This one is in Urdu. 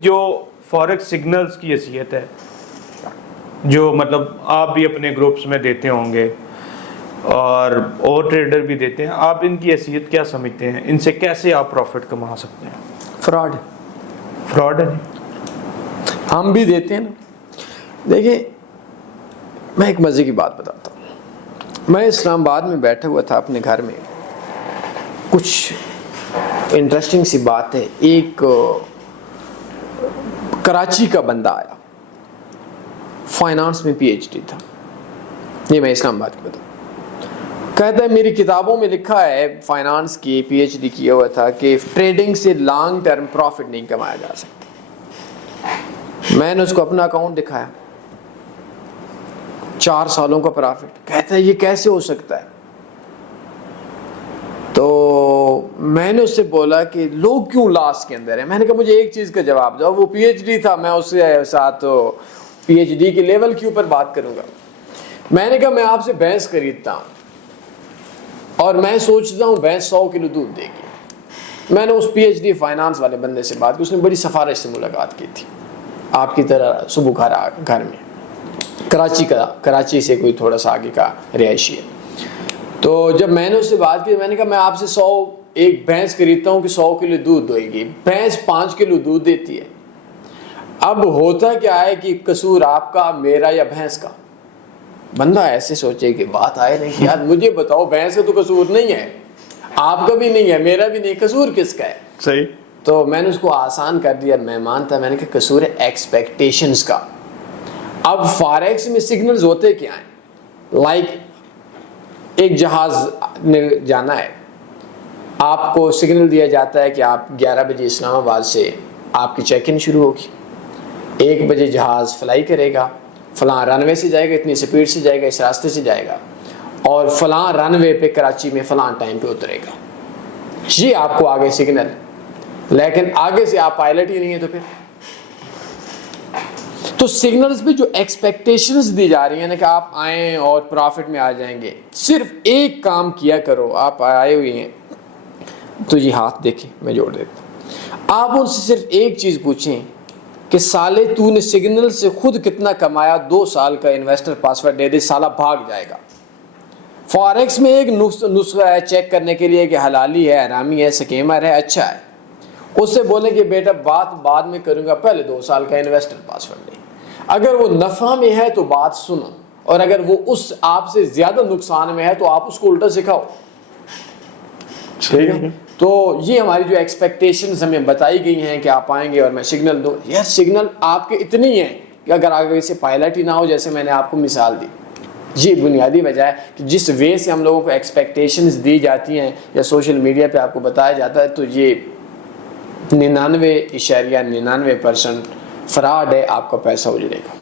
جو فوریکس سگنلز کی حیثیت ہے، جو مطلب آپ بھی اپنے گروپس میں دیتے ہوں گے اور ٹریڈر بھی دیتے ہیں، آپ ان کی حیثیت کیا سمجھتے ہیں؟ ان سے کیسے آپ پروفٹ کما سکتے ہیں؟ فراڈ ہے ہم بھی دیتے ہیں نا. دیکھیں میں ایک مزے کی بات بتاتا ہوں. میں اسلام آباد میں بیٹھا ہوا تھا اپنے گھر میں. کچھ انٹرسٹنگ سی بات ہے. ایک کراچی کا بندہ آیا, فائنانس میں پی ایچ ڈی تھا. یہ میں اسلام آباد کی بتاؤں. کہتا ہے میری کتابوں میں لکھا ہے, فائنانس کی پی ایچ ڈی کیا ہوا تھا, کہ ٹریڈنگ سے لانگ ٹرم پروفٹ نہیں کمایا جا سکتا. میں نے اس کو اپنا اکاؤنٹ دکھایا, 4 سالوں کا پرافٹ. کہتا ہے یہ کیسے ہو سکتا ہے؟ تو میں نے اس سے بولا کہ لوگ کیوں لاس کے اندر ہیں. میں نے کہا مجھے ایک چیز کا جواب دو. وہ پی ایچ ڈی تھا, میں اس کے ساتھ پی ایچ ڈی کے لیول کے اوپر بات کروں گا. میں نے کہا میں آپ سے بھینس خریدتا ہوں اور میں سوچتا ہوں بھینس 100 کلو دودھ دے گی. میں نے اس پی ایچ ڈی فائنانس والے بندے سے بات کی. اس نے بڑی سفارش سے ملاقات کی تھی, آپ کی طرح صبح گھر میں, کراچی سے کوئی تھوڑا سا آگے کا رہائشی ہے. تو جب میں نے اس سے بات کی, میں نے کہا میں آپ سے ایک بھینس خریدتا ہوں کہ 100 کلو دودھ دے گی. بھینس 5 کلو دودھ دیتی ہے. اب ہوتا کیا ہے کہ قصور آپ کا, میرا یا بھینس کا؟ بندہ ایسے سوچے کہ بات آئے نہیں کہ یار مجھے بتاؤ, بھینس کا تو قصور نہیں ہے, آپ کا بھی نہیں ہے, میرا بھی نہیں, قصور کس کا ہے؟ صحیح. تو میں نے اس کو آسان کر دیا, مہمان تھا. میں نے کہا قصور ہے ایکسپیکٹیشنز کا. اب فاریکس میں سگنلز ہوتے کیا ہیں؟ لائک ایک جہاز نے جانا ہے, آپ کو سگنل دیا جاتا ہے کہ آپ 11 بجے اسلام آباد سے آپ کی چیک ان شروع ہوگی. 1 بجے جہاز فلائی کرے گا, فلاں رن وے سے جائے گا, اتنی سپیڈ سے جائے گا, اس راستے سے جائے گا, اور فلاں رن وے پہ کراچی میں فلاں ٹائم پہ اترے گا. یہ آپ کو آگے سگنل. لیکن آگے سے آپ پائلٹ ہی نہیں ہیں تو پھر تو سگنلز پہ جو ایکسپیکٹیشنز دی جا رہی ہیں نا کہ آپ آئیں اور پروفٹ میں آ جائیں گے. صرف ایک کام کیا کرو, آپ آئے ہوئے ہیں تو یہ ہاتھ دیکھیں, میں جوڑ دیتا ہوں. آپ ان سے صرف ایک چیز پوچھیں کہ سالے تو نے سگنل سے خود کتنا کمایا, 2 سال کا انویسٹر پاسورڈ دے دے, سالہ بھاگ جائے گا. فاریکس میں ایک نسخہ ہے چیک کرنے کے لیے کہ حلالی ہے, حرامی ہے, سکیمر ہے, اچھا ہے. اس سے بولیں کہ بیٹا بات بعد میں کروں گا, پہلے 2 سال کا انویسٹر پاسورڈ دے. اگر وہ نفع میں ہے تو بات سنو, اور اگر وہ اس آپ سے زیادہ نقصان میں ہے تو آپ اس کو الٹا سکھاؤ. ٹھیک ہے. تو یہ ہماری جو ایکسپیکٹیشنز ہمیں بتائی گئی ہیں کہ آپ آئیں گے اور میں سگنل دوں. یہ سگنل آپ کے اتنی ہیں کہ اگر آگے سے پائلٹ ہی نہ ہو, جیسے میں نے آپ کو مثال دی. یہ بنیادی وجہ ہے کہ جس وے سے ہم لوگوں کو ایکسپیکٹیشنز دی جاتی ہیں یا سوشل میڈیا پہ آپ کو بتایا جاتا ہے, تو یہ 99.99% فراڈ ہے. آپ کا پیسہ اجڑے گا.